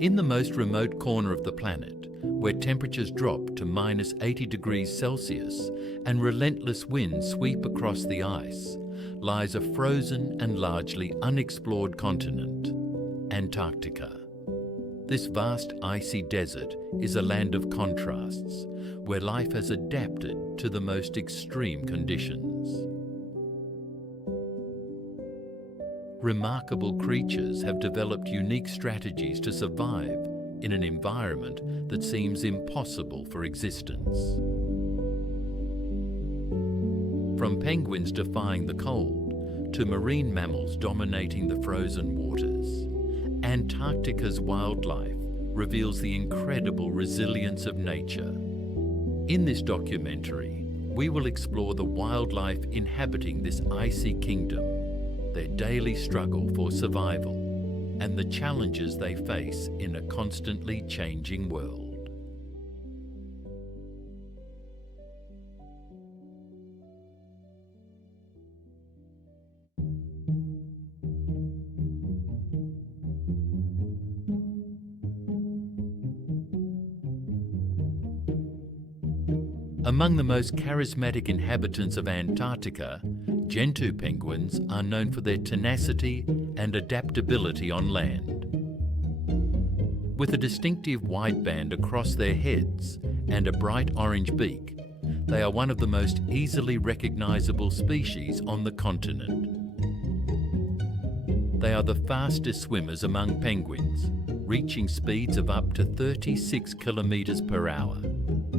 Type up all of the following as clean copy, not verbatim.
In the most remote corner of the planet, where temperatures drop to -80 degrees Celsius and relentless winds sweep across the ice, lies a frozen and largely unexplored continent, Antarctica. This vast icy desert is a land of contrasts, where life has adapted to the most extreme conditions. Remarkable creatures have developed unique strategies to survive in an environment that seems impossible for existence. From penguins defying the cold to marine mammals dominating the frozen waters, Antarctica's wildlife reveals the incredible resilience of nature. In this documentary, we will explore the wildlife inhabiting this icy kingdom, their daily struggle for survival, and the challenges they face in a constantly changing world. Among the most charismatic inhabitants of Antarctica, Gentoo penguins are known for their tenacity and adaptability on land. With a distinctive white band across their heads and a bright orange beak, they are one of the most easily recognizable species on the continent. They are the fastest swimmers among penguins, reaching speeds of up to 36 kilometers per hour,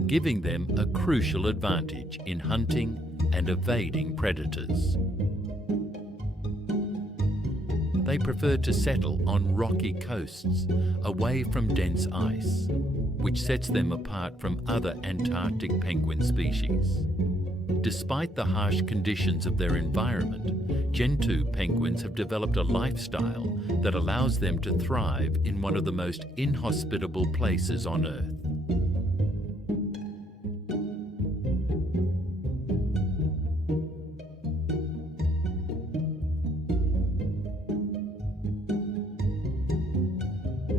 giving them a crucial advantage in hunting and evading predators. They prefer to settle on rocky coasts, away from dense ice, which sets them apart from other Antarctic penguin species. Despite the harsh conditions of their environment, Gentoo penguins have developed a lifestyle that allows them to thrive in one of the most inhospitable places on Earth.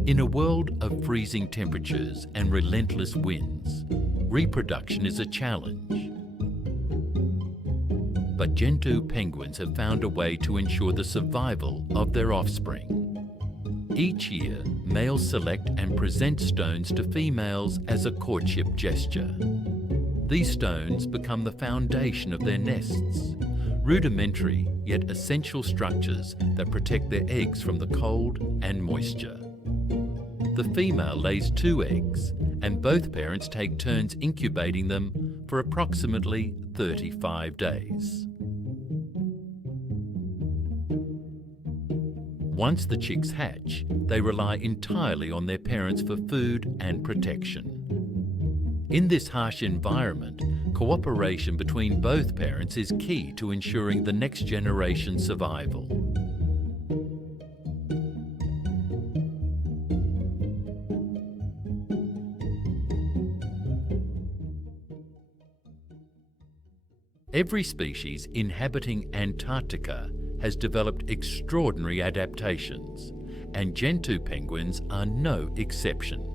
In a world of freezing temperatures and relentless winds, reproduction is a challenge. But Gentoo penguins have found a way to ensure the survival of their offspring. Each year, males select and present stones to females as a courtship gesture. These stones become the foundation of their nests, rudimentary yet essential structures that protect their eggs from the cold and moisture. The female lays 2 eggs, and both parents take turns incubating them for approximately 35 days. Once the chicks hatch, they rely entirely on their parents for food and protection. In this harsh environment, cooperation between both parents is key to ensuring the next generation's survival. Every species inhabiting Antarctica has developed extraordinary adaptations, and Gentoo penguins are no exception.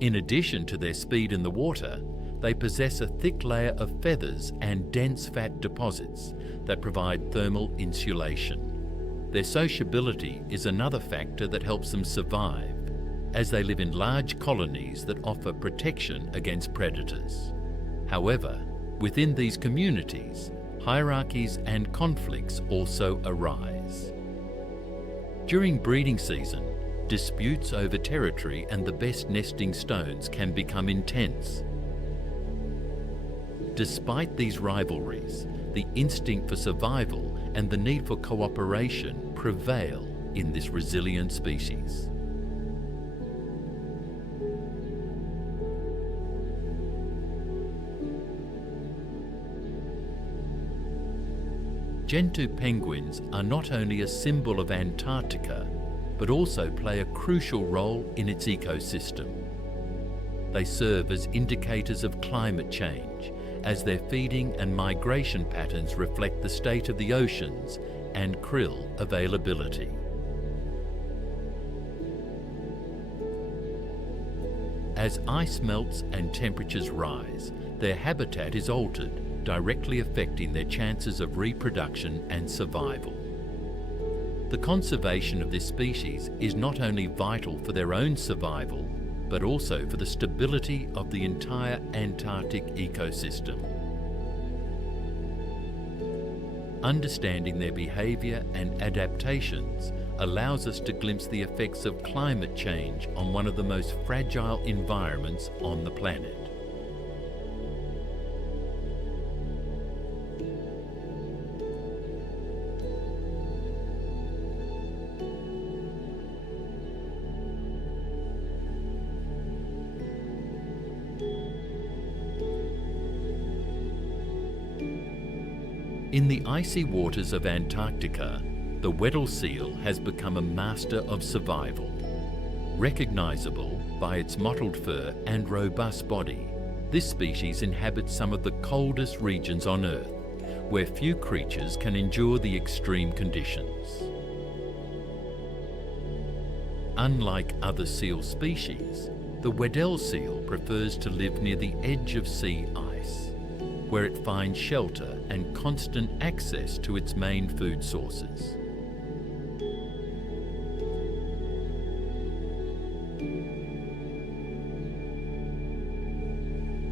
In addition to their speed in the water, they possess a thick layer of feathers and dense fat deposits that provide thermal insulation. Their sociability is another factor that helps them survive, as they live in large colonies that offer protection against predators. However, within these communities, hierarchies and conflicts also arise. During breeding season, disputes over territory and the best nesting stones can become intense. Despite these rivalries, the instinct for survival and the need for cooperation prevail in this resilient species. Gentoo penguins are not only a symbol of Antarctica, but also play a crucial role in its ecosystem. They serve as indicators of climate change, as their feeding and migration patterns reflect the state of the oceans and krill availability. As ice melts and temperatures rise, their habitat is altered, directly affecting their chances of reproduction and survival. The conservation of this species is not only vital for their own survival, but also for the stability of the entire Antarctic ecosystem. Understanding their behaviour and adaptations allows us to glimpse the effects of climate change on one of the most fragile environments on the planet. In the icy waters of Antarctica, the Weddell seal has become a master of survival. Recognisable by its mottled fur and robust body, this species inhabits some of the coldest regions on Earth, where few creatures can endure the extreme conditions. Unlike other seal species, the Weddell seal prefers to live near the edge of sea ice, where it finds shelter and constant access to its main food sources.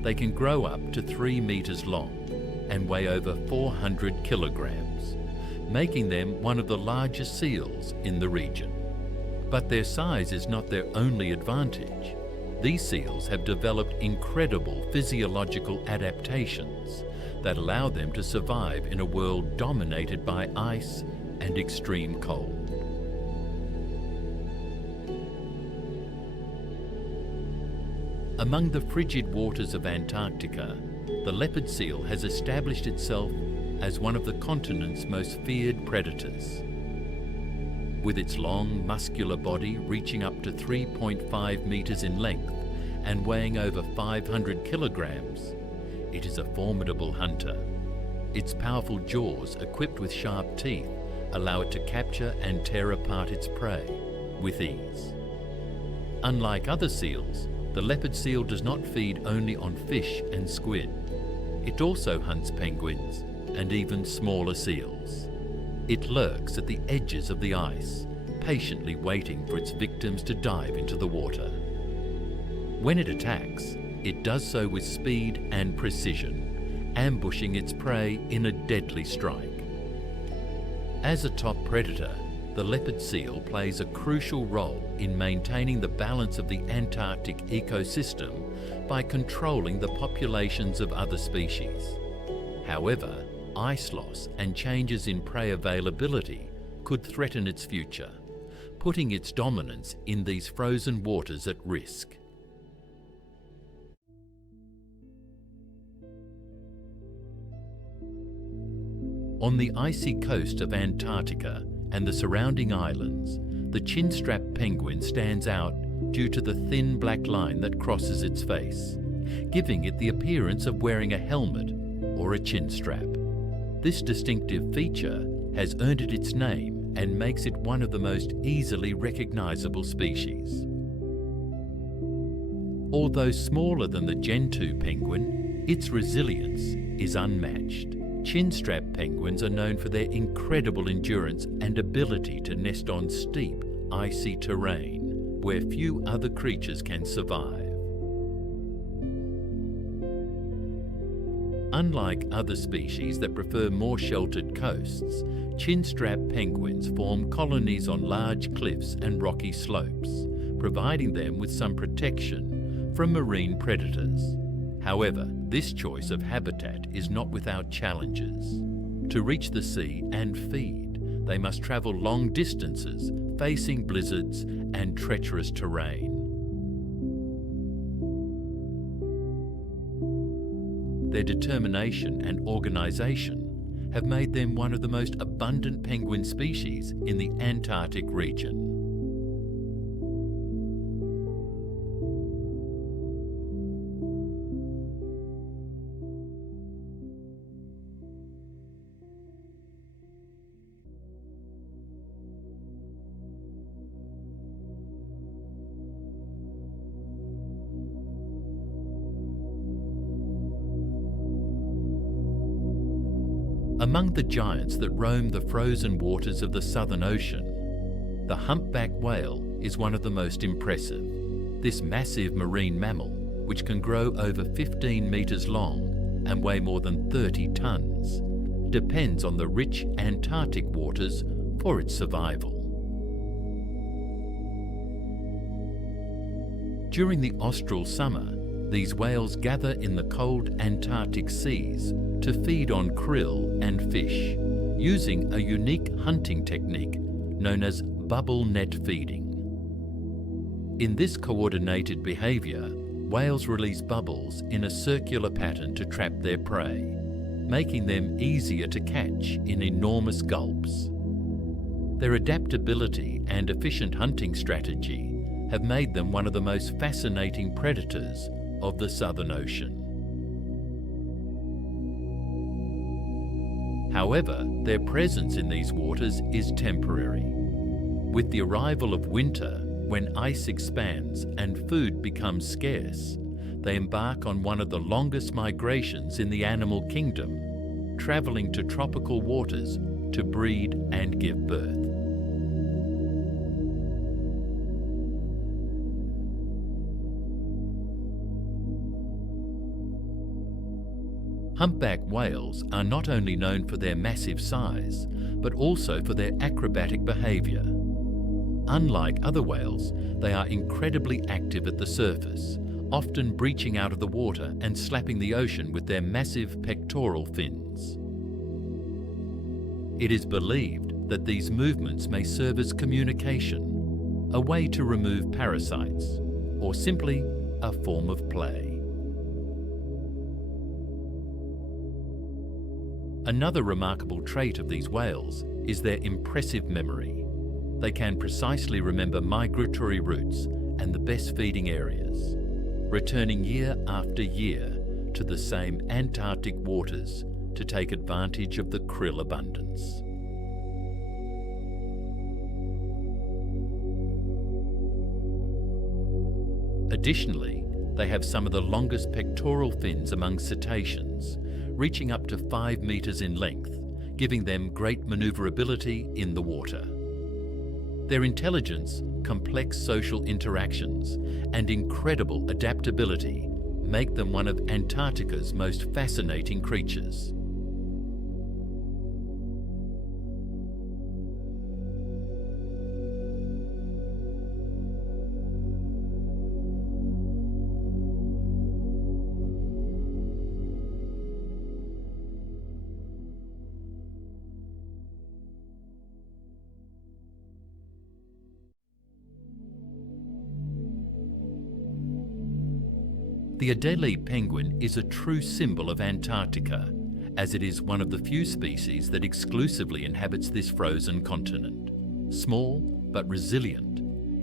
They can grow up to 3 meters long and weigh over 400 kilograms, making them one of the largest seals in the region. But their size is not their only advantage. These seals have developed incredible physiological adaptations that allow them to survive in a world dominated by ice and extreme cold. Among the frigid waters of Antarctica, the leopard seal has established itself as one of the continent's most feared predators. With its long, muscular body reaching up to 3.5 meters in length and weighing over 500 kilograms, it is a formidable hunter. Its powerful jaws, equipped with sharp teeth, allow it to capture and tear apart its prey with ease. Unlike other seals, the leopard seal does not feed only on fish and squid. It also hunts penguins and even smaller seals. It lurks at the edges of the ice, patiently waiting for its victims to dive into the water. When it attacks, it does so with speed and precision, ambushing its prey in a deadly strike. As a top predator, the leopard seal plays a crucial role in maintaining the balance of the Antarctic ecosystem by controlling the populations of other species. However, ice loss and changes in prey availability could threaten its future, putting its dominance in these frozen waters at risk. On the icy coast of Antarctica and the surrounding islands, the chinstrap penguin stands out due to the thin black line that crosses its face, giving it the appearance of wearing a helmet or a chinstrap. This distinctive feature has earned it its name and makes it one of the most easily recognizable species. Although smaller than the gentoo penguin, its resilience is unmatched. Chinstrap penguins are known for their incredible endurance and ability to nest on steep, icy terrain where few other creatures can survive. Unlike other species that prefer more sheltered coasts, chinstrap penguins form colonies on large cliffs and rocky slopes, providing them with some protection from marine predators. However, this choice of habitat is not without challenges. To reach the sea and feed, they must travel long distances, facing blizzards and treacherous terrain. Their determination and organisation have made them one of the most abundant penguin species in the Antarctic region. Among the giants that roam the frozen waters of the Southern Ocean, the humpback whale is one of the most impressive. This massive marine mammal, which can grow over 15 meters long and weigh more than 30 tons, depends on the rich Antarctic waters for its survival. During the austral summer, these whales gather in the cold Antarctic seas to feed on krill and fish, using a unique hunting technique known as bubble net feeding. In this coordinated behaviour, whales release bubbles in a circular pattern to trap their prey, making them easier to catch in enormous gulps. Their adaptability and efficient hunting strategy have made them one of the most fascinating predators of the Southern Ocean. However, their presence in these waters is temporary. With the arrival of winter, when ice expands and food becomes scarce, they embark on one of the longest migrations in the animal kingdom, travelling to tropical waters to breed and give birth. Humpback whales are not only known for their massive size, but also for their acrobatic behaviour. Unlike other whales, they are incredibly active at the surface, often breaching out of the water and slapping the ocean with their massive pectoral fins. It is believed that these movements may serve as communication, a way to remove parasites, or simply a form of play. Another remarkable trait of these whales is their impressive memory. They can precisely remember migratory routes and the best feeding areas, returning year after year to the same Antarctic waters to take advantage of the krill abundance. Additionally, they have some of the longest pectoral fins among cetaceans, reaching up to 5 meters in length, giving them great maneuverability in the water. Their intelligence, complex social interactions, and incredible adaptability make them one of Antarctica's most fascinating creatures. The Adelie penguin is a true symbol of Antarctica, as it is one of the few species that exclusively inhabits this frozen continent. Small but resilient,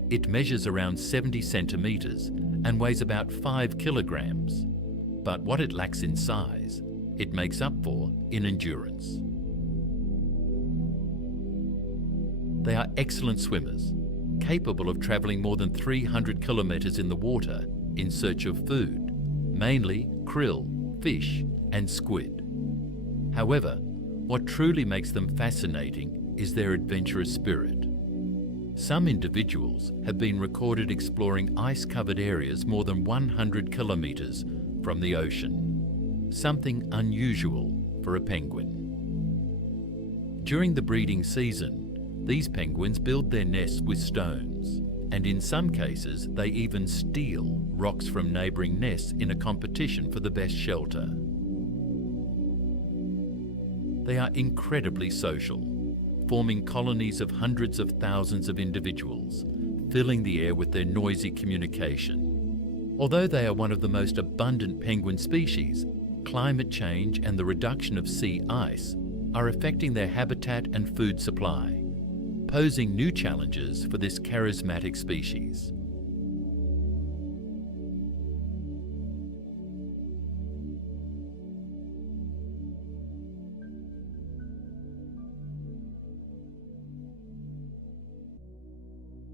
it measures around 70 centimetres and weighs about 5 kilograms. But what it lacks in size, it makes up for in endurance. They are excellent swimmers, capable of travelling more than 300 kilometres in the water in search of food, mainly krill, fish, and squid. However, what truly makes them fascinating is their adventurous spirit. Some individuals have been recorded exploring ice-covered areas more than 100 kilometres from the ocean, something unusual for a penguin. During the breeding season, these penguins build their nests with stones, and in some cases they even steal rocks from neighbouring nests in a competition for the best shelter. They are incredibly social, forming colonies of hundreds of thousands of individuals, filling the air with their noisy communication. Although they are one of the most abundant penguin species, climate change and the reduction of sea ice are affecting their habitat and food supply, posing new challenges for this charismatic species.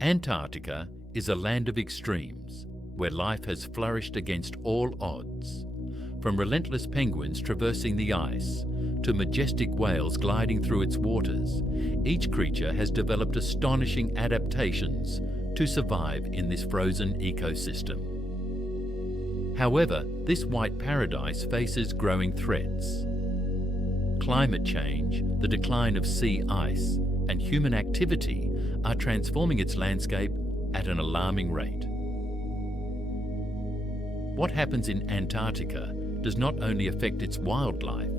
Antarctica is a land of extremes, where life has flourished against all odds. From relentless penguins traversing the ice, to majestic whales gliding through its waters, each creature has developed astonishing adaptations to survive in this frozen ecosystem. However, this white paradise faces growing threats. Climate change, the decline of sea ice, and human activity are transforming its landscape at an alarming rate. What happens in Antarctica does not only affect its wildlife,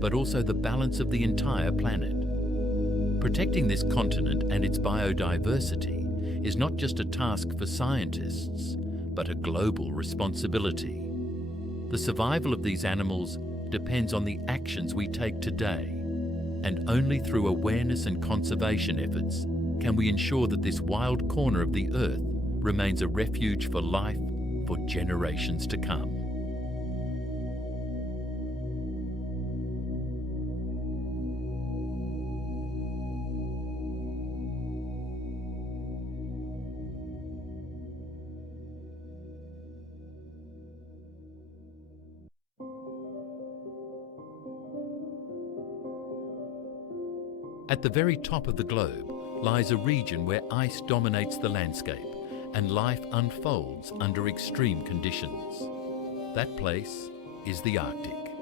but also the balance of the entire planet. Protecting this continent and its biodiversity is not just a task for scientists, but a global responsibility. The survival of these animals depends on the actions we take today, and only through awareness and conservation efforts can we ensure that this wild corner of the Earth remains a refuge for life for generations to come. At the very top of the globe lies a region where ice dominates the landscape and life unfolds under extreme conditions. That place is the Arctic.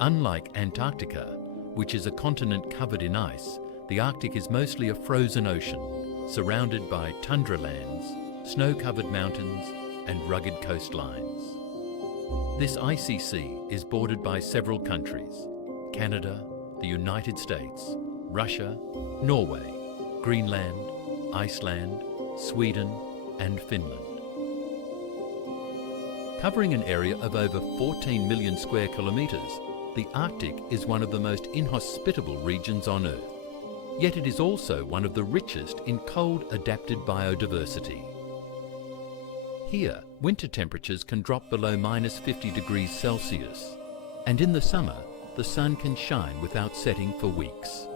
Unlike Antarctica, which is a continent covered in ice, the Arctic is mostly a frozen ocean, surrounded by tundra lands, snow-covered mountains, and rugged coastlines. This icy sea is bordered by several countries: Canada, the United States, Russia, Norway, Greenland, Iceland, Sweden, and Finland. Covering an area of over 14 million square kilometres, the Arctic is one of the most inhospitable regions on Earth. Yet it is also one of the richest in cold-adapted biodiversity. Here, winter temperatures can drop below -50 degrees Celsius, and in the summer, the sun can shine without setting for weeks.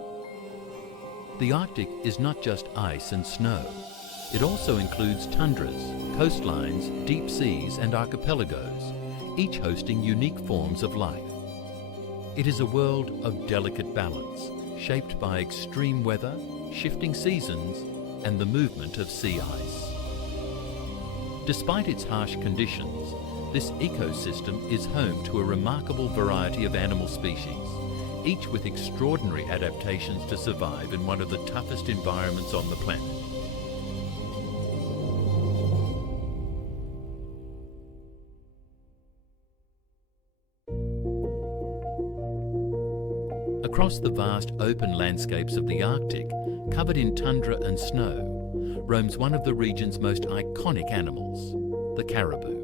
The Arctic is not just ice and snow. It also includes tundras, coastlines, deep seas, and archipelagos, each hosting unique forms of life. It is a world of delicate balance, shaped by extreme weather, shifting seasons, and the movement of sea ice. Despite its harsh conditions, this ecosystem is home to a remarkable variety of animal species, each with extraordinary adaptations to survive in one of the toughest environments on the planet. Across the vast open landscapes of the Arctic, covered in tundra and snow, roams one of the region's most iconic animals, the caribou.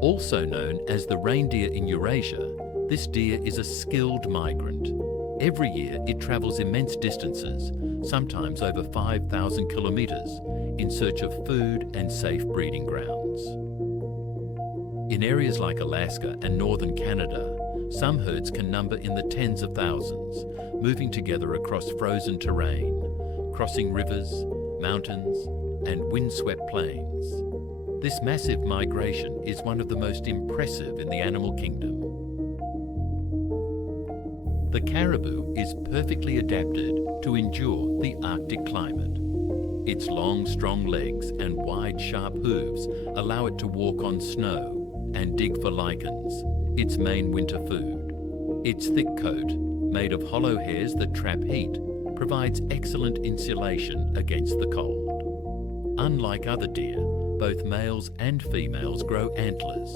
Also known as the reindeer in Eurasia, this deer is a skilled migrant. Every year it travels immense distances, sometimes over 5,000 kilometres, in search of food and safe breeding grounds. In areas like Alaska and northern Canada, some herds can number in the tens of thousands, moving together across frozen terrain, crossing rivers, mountains, and windswept plains. This massive migration is one of the most impressive in the animal kingdom. The caribou is perfectly adapted to endure the Arctic climate. Its long, strong legs and wide, sharp hooves allow it to walk on snow and dig for lichens, its main winter food. Its thick coat, made of hollow hairs that trap heat, provides excellent insulation against the cold. Unlike other deer, both males and females grow antlers,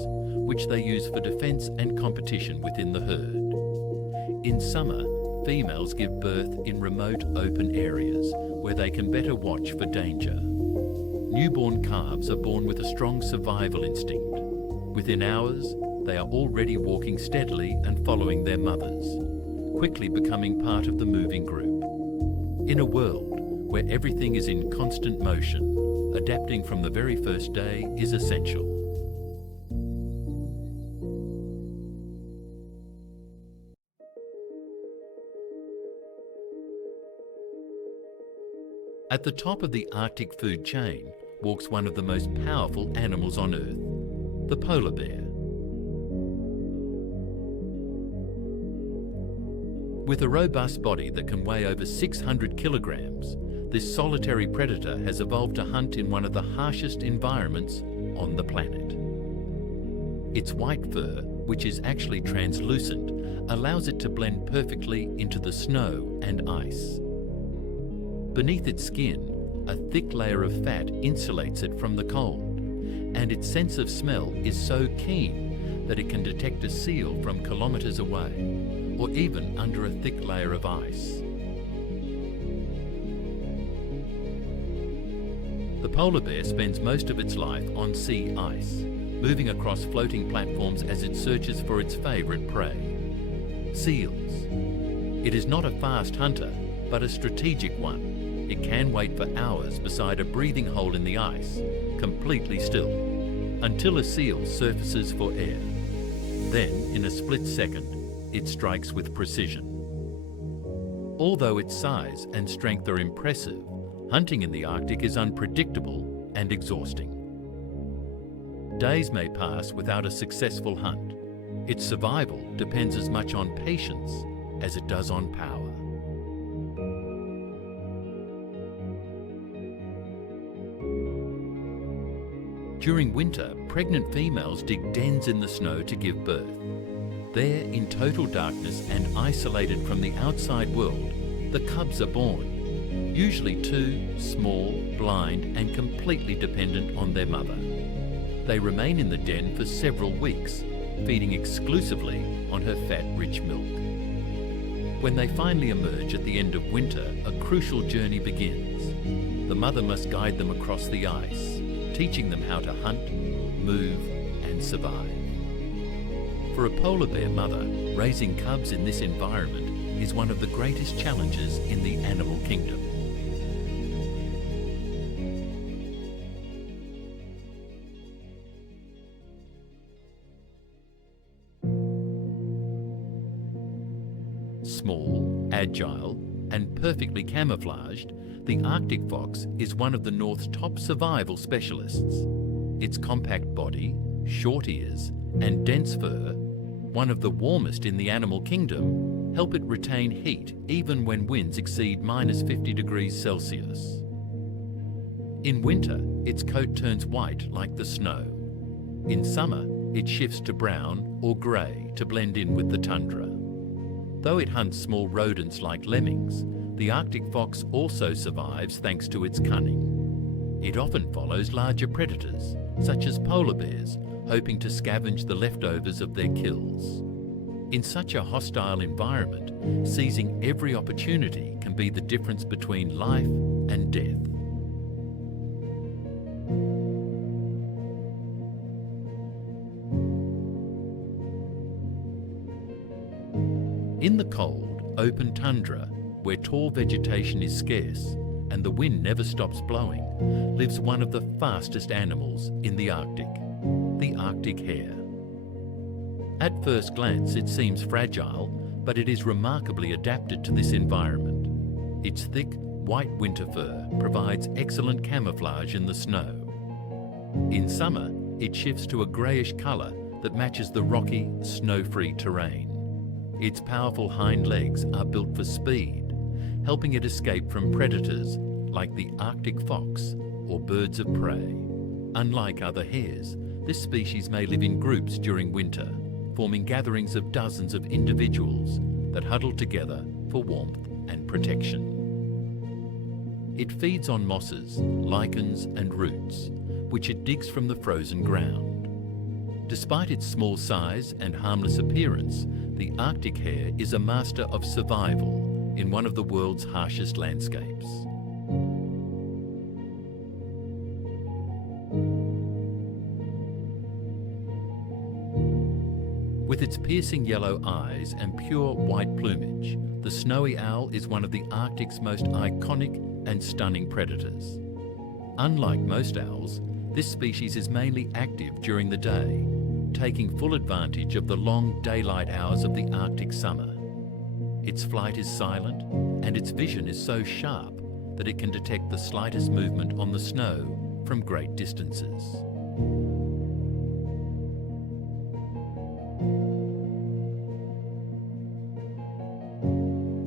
which they use for defense and competition within the herd. In summer, females give birth in remote open areas where they can better watch for danger. Newborn calves are born with a strong survival instinct. Within hours, they are already walking steadily and following their mothers, quickly becoming part of the moving group. In a world where everything is in constant motion, adapting from the very first day is essential. At the top of the Arctic food chain walks one of the most powerful animals on Earth, The polar bear. With a robust body that can weigh over 600 kilograms, this solitary predator has evolved to hunt in one of the harshest environments on the planet. Its white fur, which is actually translucent, allows it to blend perfectly into the snow and ice. Beneath its skin, a thick layer of fat insulates it from the cold, and its sense of smell is so keen that it can detect a seal from kilometers away, or even under a thick layer of ice. The polar bear spends most of its life on sea ice, moving across floating platforms as it searches for its favourite prey, seals. It is not a fast hunter, but a strategic one. It can wait for hours beside a breathing hole in the ice, completely still, until a seal surfaces for air. Then, in a split second, it strikes with precision. Although its size and strength are impressive, hunting in the Arctic is unpredictable and exhausting. Days may pass without a successful hunt. Its survival depends as much on patience as it does on power. During winter, pregnant females dig dens in the snow to give birth. There, in total darkness and isolated from the outside world, the cubs are born, usually two, small, blind, and completely dependent on their mother. They remain in the den for several weeks, feeding exclusively on her fat-rich milk. When they finally emerge at the end of winter, a crucial journey begins. The mother must guide them across the ice, teaching them how to hunt, move, and survive. For a polar bear mother, raising cubs in this environment is one of the greatest challenges in the animal kingdom. Small, agile, and perfectly camouflaged, the Arctic fox is one of the North's top survival specialists. Its compact body, short ears, and dense fur, one of the warmest in the animal kingdom, help it retain heat even when winds exceed -50 degrees Celsius. In winter, its coat turns white like the snow. In summer, it shifts to brown or grey to blend in with the tundra. Though it hunts small rodents like lemmings, the Arctic fox also survives thanks to its cunning. It often follows larger predators, such as polar bears, hoping to scavenge the leftovers of their kills. In such a hostile environment, seizing every opportunity can be the difference between life and death. In the cold, open tundra, where tall vegetation is scarce and the wind never stops blowing, lives one of the fastest animals in the Arctic, the Arctic hare. At first glance, it seems fragile, but it is remarkably adapted to this environment. Its thick, white winter fur provides excellent camouflage in the snow. In summer, it shifts to a greyish colour that matches the rocky, snow-free terrain. Its powerful hind legs are built for speed, helping it escape from predators like the Arctic fox or birds of prey. Unlike other hares, this species may live in groups during winter, forming gatherings of dozens of individuals that huddle together for warmth and protection. It feeds on mosses, lichens and roots, which it digs from the frozen ground. Despite its small size and harmless appearance, the Arctic hare is a master of survival in one of the world's harshest landscapes. With its piercing yellow eyes and pure white plumage, the snowy owl is one of the Arctic's most iconic and stunning predators. Unlike most owls, this species is mainly active during the day, taking full advantage of the long daylight hours of the Arctic summer. Its flight is silent, and its vision is so sharp that it can detect the slightest movement on the snow from great distances.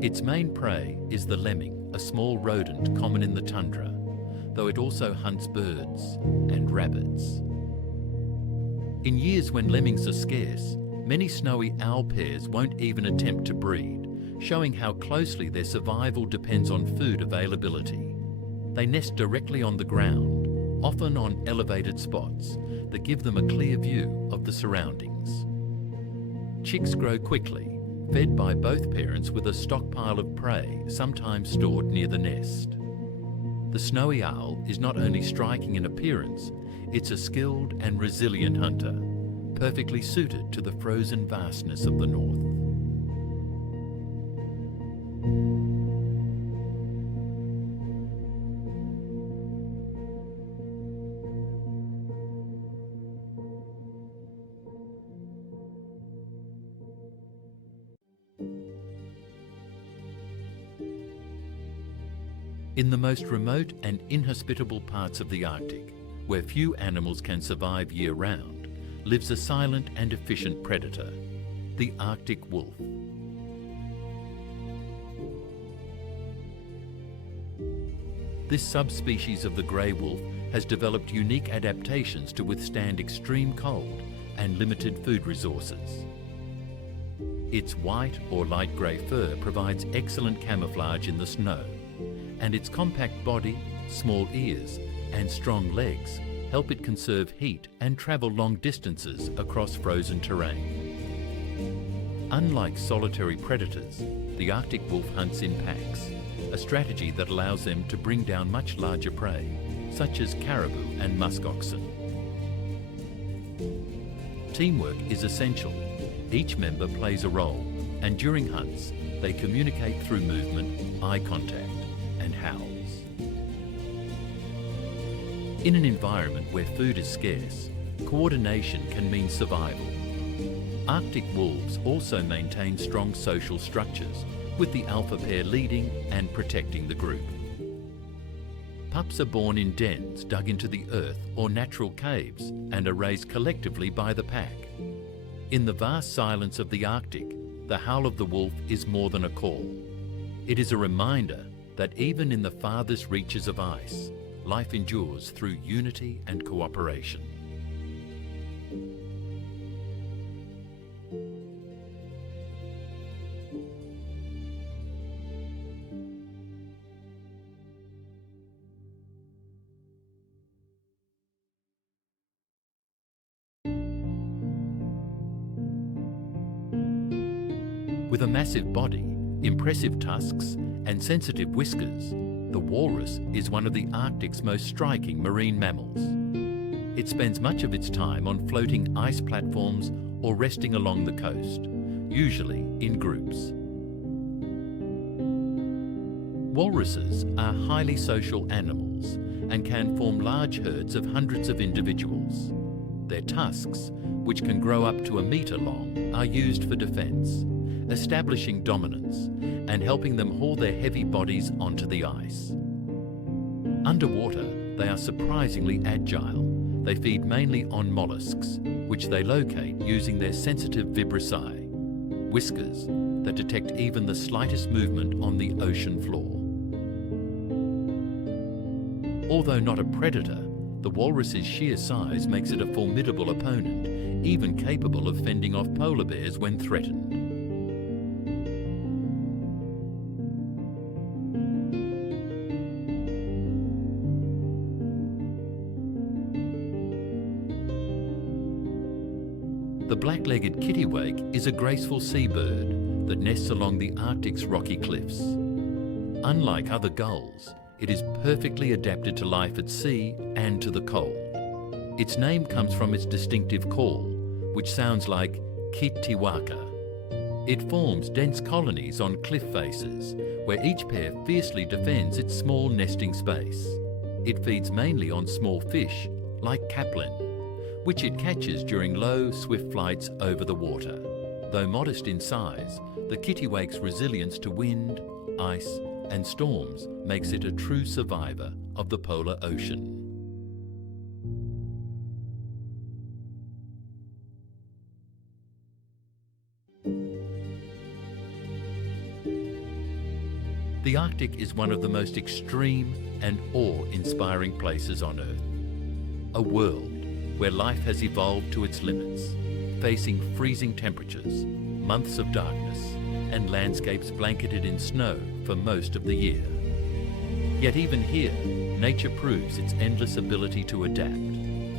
Its main prey is the lemming, a small rodent common in the tundra, though it also hunts birds and rabbits. In years when lemmings are scarce, many snowy owl pairs won't even attempt to breed, showing how closely their survival depends on food availability. They nest directly on the ground, often on elevated spots that give them a clear view of the surroundings. Chicks grow quickly, fed by both parents with a stockpile of prey, sometimes stored near the nest. The snowy owl is not only striking in appearance, it's a skilled and resilient hunter, perfectly suited to the frozen vastness of the north. In the most remote and inhospitable parts of the Arctic, where few animals can survive year-round, lives a silent and efficient predator, the Arctic wolf. This subspecies of the grey wolf has developed unique adaptations to withstand extreme cold and limited food resources. Its white or light grey fur provides excellent camouflage in the snow, and its compact body, small ears, and strong legs help it conserve heat and travel long distances across frozen terrain. Unlike solitary predators, the Arctic wolf hunts in packs, a strategy that allows them to bring down much larger prey, such as caribou and musk oxen. Teamwork is essential. Each member plays a role, and during hunts, they communicate through movement, eye contact, and howls. In an environment where food is scarce, coordination can mean survival. Arctic wolves also maintain strong social structures, with the alpha pair leading and protecting the group. Pups are born in dens dug into the earth or natural caves and are raised collectively by the pack. In the vast silence of the Arctic, the howl of the wolf is more than a call. It is a reminder that even in the farthest reaches of ice, life endures through unity and cooperation. With a massive body, impressive tusks, and sensitive whiskers, the walrus is one of the Arctic's most striking marine mammals. It spends much of its time on floating ice platforms or resting along the coast, usually in groups. Walruses are highly social animals and can form large herds of hundreds of individuals. Their tusks, which can grow up to 1 metre long, are used for defence, establishing dominance and helping them haul their heavy bodies onto the ice. Underwater, they are surprisingly agile. They feed mainly on mollusks, which they locate using their sensitive vibrissae, whiskers that detect even the slightest movement on the ocean floor. Although not a predator, the walrus's sheer size makes it a formidable opponent, even capable of fending off polar bears when threatened. The black-legged kittiwake is a graceful seabird that nests along the Arctic's rocky cliffs. Unlike other gulls, it is perfectly adapted to life at sea and to the cold. Its name comes from its distinctive call, which sounds like kittiwaka. It forms dense colonies on cliff faces, where each pair fiercely defends its small nesting space. It feeds mainly on small fish, like caplin, which it catches during low, swift flights over the water. Though modest in size, the kittiwake's resilience to wind, ice, and storms makes it a true survivor of the polar ocean. The Arctic is one of the most extreme and awe-inspiring places on Earth. A world where life has evolved to its limits, facing freezing temperatures, months of darkness, and landscapes blanketed in snow for most of the year. Yet even here, nature proves its endless ability to adapt.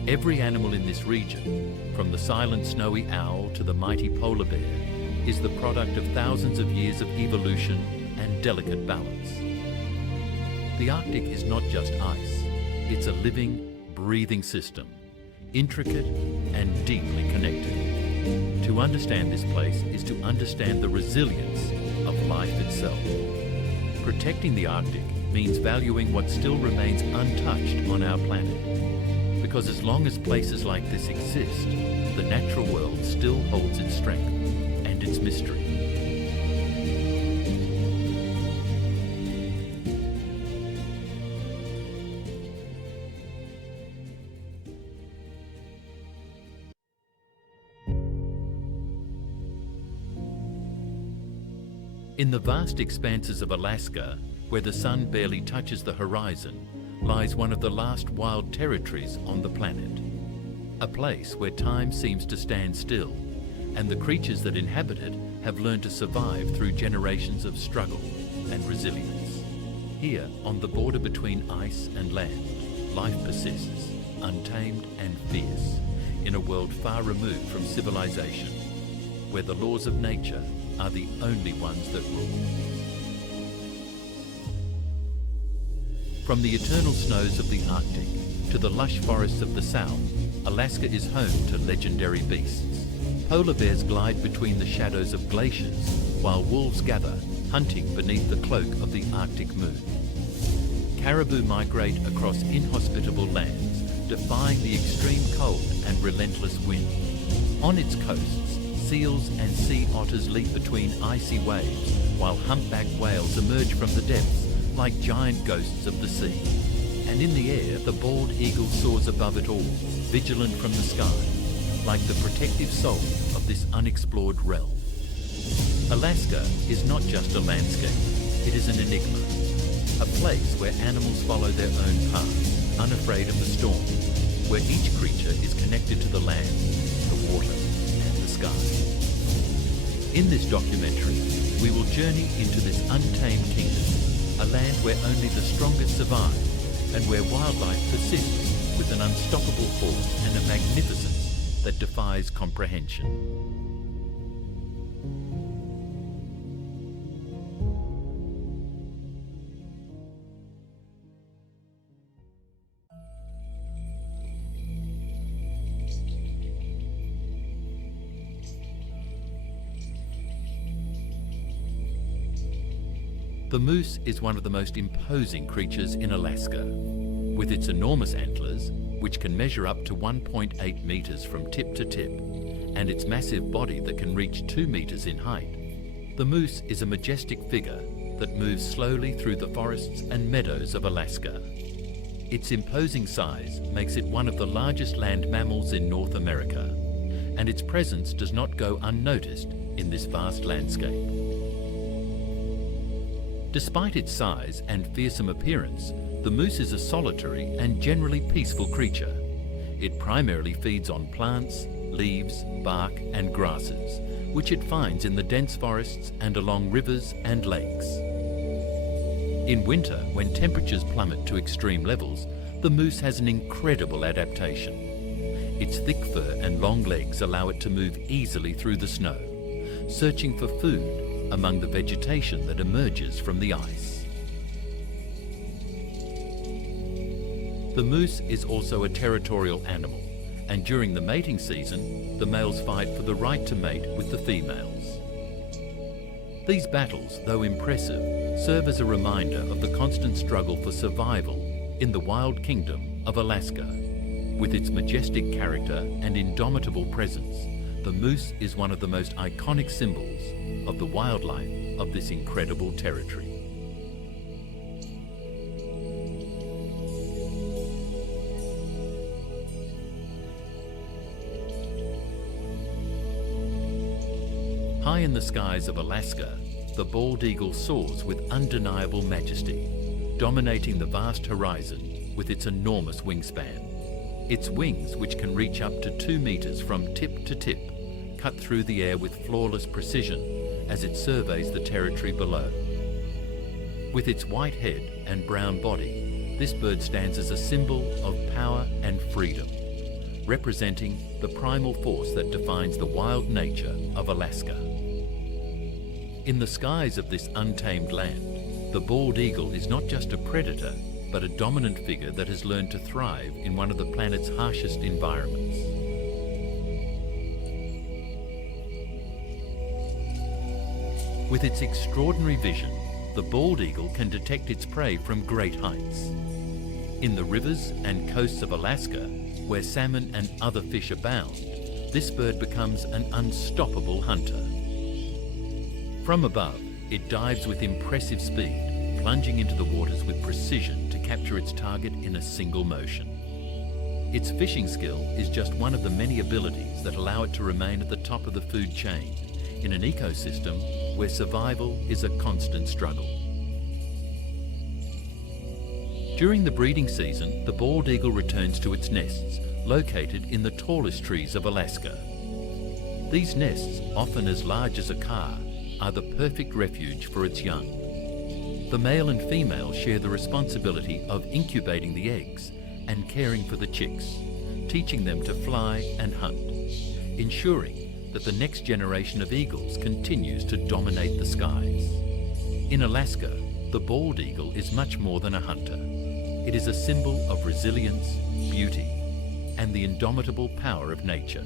Every animal in this region, from the silent snowy owl to the mighty polar bear, is the product of thousands of years of evolution and delicate balance. The Arctic is not just ice, it's a living, breathing system, intricate and deeply connected. To understand this place is to understand the resilience of life itself. Protecting the Arctic means valuing what still remains untouched on our planet. Because as long as places like this exist, the natural world still holds its strength and its mystery. In the vast expanses of Alaska, where the sun barely touches the horizon, lies one of the last wild territories on the planet. A place where time seems to stand still, and the creatures that inhabit it have learned to survive through generations of struggle and resilience. Here, on the border between ice and land, life persists, untamed and fierce, in a world far removed from civilization, where the laws of nature are the only ones that rule. From the eternal snows of the Arctic to the lush forests of the South, Alaska is home to legendary beasts. Polar bears glide between the shadows of glaciers, while wolves gather, hunting beneath the cloak of the Arctic moon. Caribou migrate across inhospitable lands, defying the extreme cold and relentless wind. On its coasts, seals and sea otters leap between icy waves, while humpback whales emerge from the depths like giant ghosts of the sea. And in the air, the bald eagle soars above it all, vigilant from the sky, like the protective soul of this unexplored realm. Alaska is not just a landscape, it is an enigma. A place where animals follow their own paths, unafraid of the storm, where each creature is connected to the land, the water, and the sky. In this documentary, we will journey into this untamed kingdom, a land where only the strongest survive, and where wildlife persists with an unstoppable force and a magnificence that defies comprehension. The moose is one of the most imposing creatures in Alaska. With its enormous antlers, which can measure up to 1.8 meters from tip to tip, and its massive body that can reach 2 meters in height, the moose is a majestic figure that moves slowly through the forests and meadows of Alaska. Its imposing size makes it one of the largest land mammals in North America, and its presence does not go unnoticed in this vast landscape. Despite its size and fearsome appearance, the moose is a solitary and generally peaceful creature. It primarily feeds on plants, leaves, bark, and grasses, which it finds in the dense forests and along rivers and lakes. In winter, when temperatures plummet to extreme levels, the moose has an incredible adaptation. Its thick fur and long legs allow it to move easily through the snow, searching for food among the vegetation that emerges from the ice. The moose is also a territorial animal, and during the mating season, the males fight for the right to mate with the females. These battles, though impressive, serve as a reminder of the constant struggle for survival in the wild kingdom of Alaska. With its majestic character and indomitable presence, the moose is one of the most iconic symbols of the wildlife of this incredible territory. High in the skies of Alaska, the bald eagle soars with undeniable majesty, dominating the vast horizon with its enormous wingspan. Its wings, which can reach up to 2 meters from tip to tip, cut through the air with flawless precision as it surveys the territory below. With its white head and brown body, this bird stands as a symbol of power and freedom, representing the primal force that defines the wild nature of Alaska. In the skies of this untamed land, the bald eagle is not just a predator, but a dominant figure that has learned to thrive in one of the planet's harshest environments. With its extraordinary vision, the bald eagle can detect its prey from great heights. In the rivers and coasts of Alaska, where salmon and other fish abound, this bird becomes an unstoppable hunter. From above, it dives with impressive speed, plunging into the waters with precision to capture its target in a single motion. Its fishing skill is just one of the many abilities that allow it to remain at the top of the food chain in an ecosystem where survival is a constant struggle. During the breeding season, the bald eagle returns to its nests, located in the tallest trees of Alaska. These nests, often as large as a car, are the perfect refuge for its young. The male and female share the responsibility of incubating the eggs and caring for the chicks, teaching them to fly and hunt, ensuring that the next generation of eagles continues to dominate the skies. In Alaska, the bald eagle is much more than a hunter. It is a symbol of resilience, beauty, and the indomitable power of nature.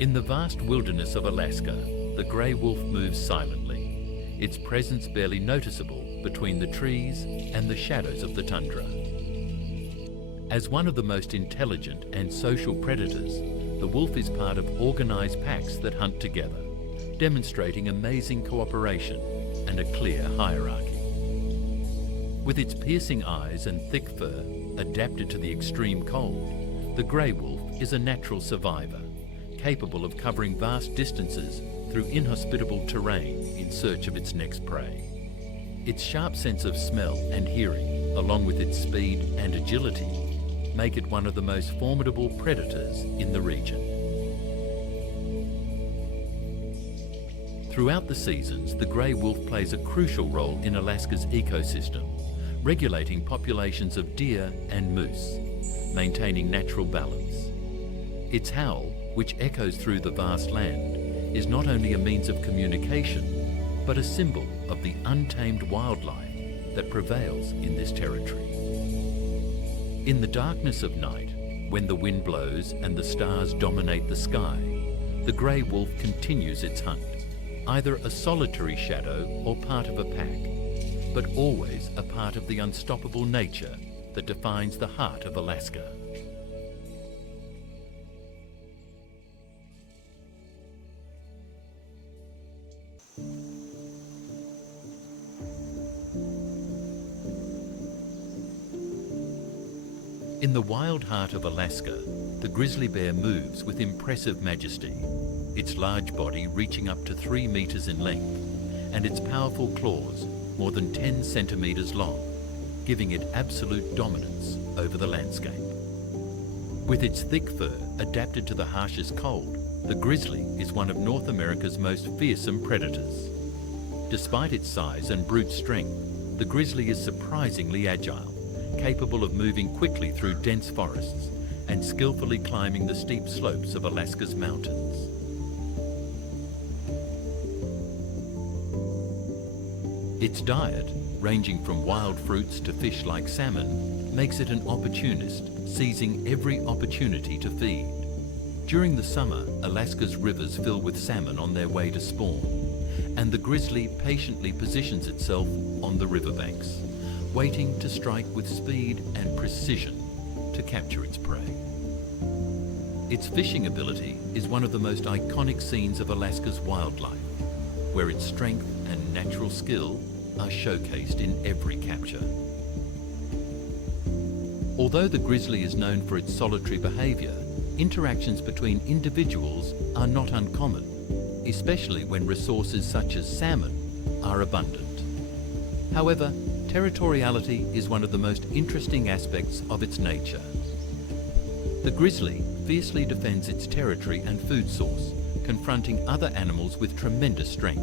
In the vast wilderness of Alaska, the grey wolf moves silently, its presence barely noticeable between the trees and the shadows of the tundra. As one of the most intelligent and social predators, the wolf is part of organised packs that hunt together, demonstrating amazing cooperation and a clear hierarchy. With its piercing eyes and thick fur, adapted to the extreme cold, the grey wolf is a natural survivor, capable of covering vast distances through inhospitable terrain in search of its next prey. Its sharp sense of smell and hearing, along with its speed and agility, make it one of the most formidable predators in the region. Throughout the seasons, the grey wolf plays a crucial role in Alaska's ecosystem, regulating populations of deer and moose, maintaining natural balance. Its howl, which echoes through the vast land, is not only a means of communication, but a symbol of the untamed wildlife that prevails in this territory. In the darkness of night, when the wind blows and the stars dominate the sky, the grey wolf continues its hunt, either a solitary shadow or part of a pack, but always a part of the unstoppable nature that defines the heart of Alaska. In the wild heart of Alaska, the grizzly bear moves with impressive majesty, its large body reaching up to 3 meters in length, and its powerful claws more than 10 centimeters long, giving it absolute dominance over the landscape. With its thick fur adapted to the harshest cold, the grizzly is one of North America's most fearsome predators. Despite its size and brute strength, the grizzly is surprisingly agile, capable of moving quickly through dense forests and skillfully climbing the steep slopes of Alaska's mountains. Its diet, ranging from wild fruits to fish like salmon, makes it an opportunist, seizing every opportunity to feed. During the summer, Alaska's rivers fill with salmon on their way to spawn, and the grizzly patiently positions itself on the riverbanks, waiting to strike with speed and precision to capture its prey. Its fishing ability is one of the most iconic scenes of Alaska's wildlife. where its strength and natural skill are showcased in every capture. Although the grizzly is known for its solitary behaviour, interactions between individuals are not uncommon, especially when resources such as salmon are abundant. However, territoriality is one of the most interesting aspects of its nature. The grizzly fiercely defends its territory and food source, confronting other animals with tremendous strength.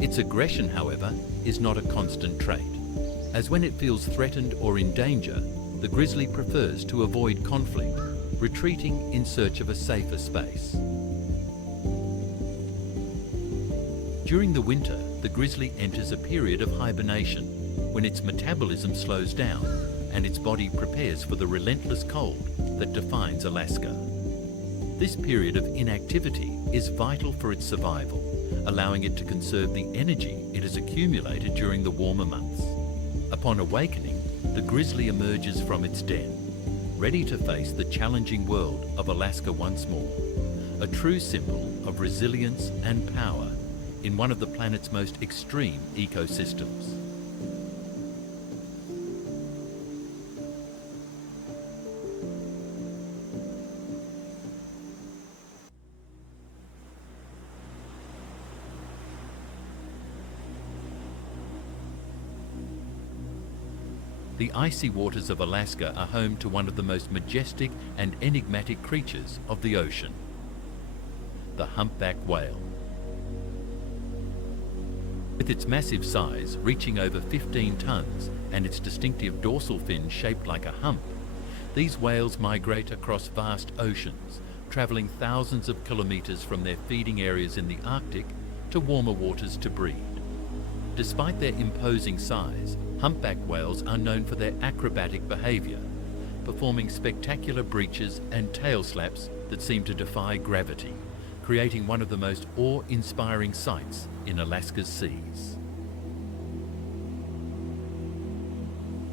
Its aggression, however, is not a constant trait, as when it feels threatened or in danger, the grizzly prefers to avoid conflict, retreating in search of a safer space. During the winter, the grizzly enters a period of hibernation, when its metabolism slows down and its body prepares for the relentless cold that defines Alaska. This period of inactivity is vital for its survival, allowing it to conserve the energy it has accumulated during the warmer months. Upon awakening, the grizzly emerges from its den, ready to face the challenging world of Alaska once more, a true symbol of resilience and power in one of the planet's most extreme ecosystems. The icy waters of Alaska are home to one of the most majestic and enigmatic creatures of the ocean, the humpback whale. With its massive size, reaching over 15 tons, and its distinctive dorsal fin shaped like a hump, these whales migrate across vast oceans, travelling thousands of kilometres from their feeding areas in the Arctic to warmer waters to breed. Despite their imposing size, humpback whales are known for their acrobatic behaviour, performing spectacular breaches and tail slaps that seem to defy gravity, creating one of the most awe-inspiring sights in Alaska's seas.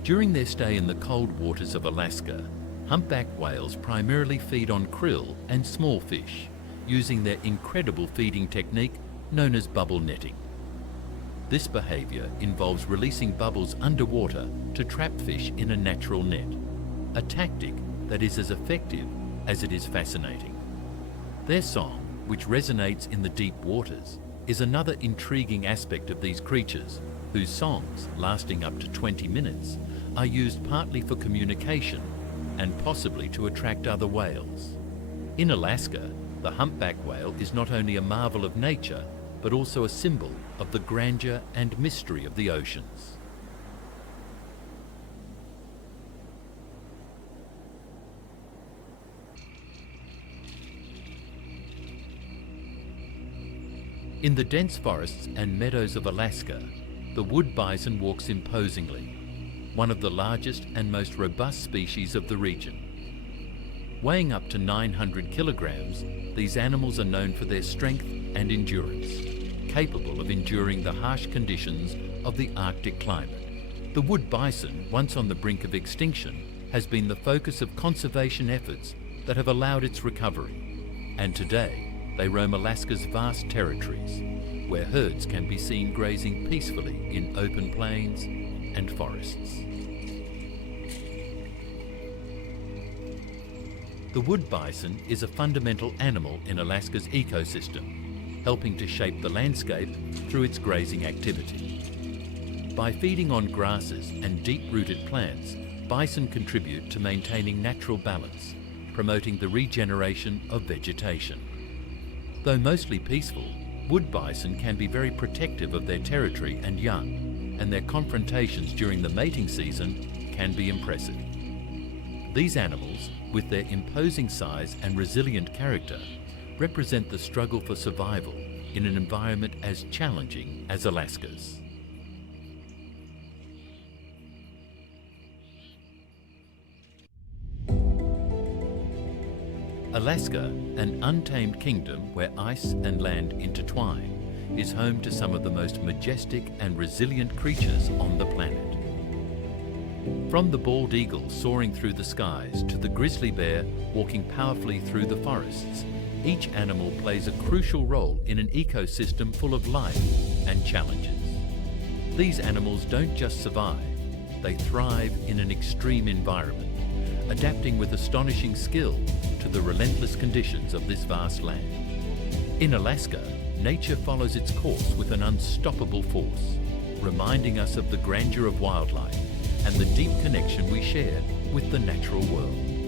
During their stay in the cold waters of Alaska, humpback whales primarily feed on krill and small fish, using their incredible feeding technique known as bubble netting. This behaviour involves releasing bubbles underwater to trap fish in a natural net, a tactic that is as effective as it is fascinating. Their song, which resonates in the deep waters, is another intriguing aspect of these creatures, whose songs, lasting up to 20 minutes, are used partly for communication and possibly to attract other whales. In Alaska, the humpback whale is not only a marvel of nature, but also a symbol of the grandeur and mystery of the oceans. In the dense forests and meadows of Alaska, the wood bison walks imposingly, one of the largest and most robust species of the region. Weighing up to 900 kilograms, these animals are known for their strength and endurance, capable of enduring the harsh conditions of the Arctic climate. The wood bison, once on the brink of extinction, has been the focus of conservation efforts that have allowed its recovery, and today they roam Alaska's vast territories, where herds can be seen grazing peacefully in open plains and forests. The wood bison is a fundamental animal in Alaska's ecosystem, helping to shape the landscape through its grazing activity. By feeding on grasses and deep-rooted plants, bison contribute to maintaining natural balance, promoting the regeneration of vegetation. Though mostly peaceful, wood bison can be very protective of their territory and young, and their confrontations during the mating season can be impressive. These animals, with their imposing size and resilient character, represent the struggle for survival in an environment as challenging as Alaska's. Alaska, an untamed kingdom where ice and land intertwine, is home to some of the most majestic and resilient creatures on the planet. From the bald eagle soaring through the skies to the grizzly bear walking powerfully through the forests, Each animal plays a crucial role in an ecosystem full of life and challenges. These animals don't just survive, they thrive in an extreme environment, adapting with astonishing skill to the relentless conditions of this vast land. In Alaska, nature follows its course with an unstoppable force, reminding us of the grandeur of wildlife and the deep connection we share with the natural world.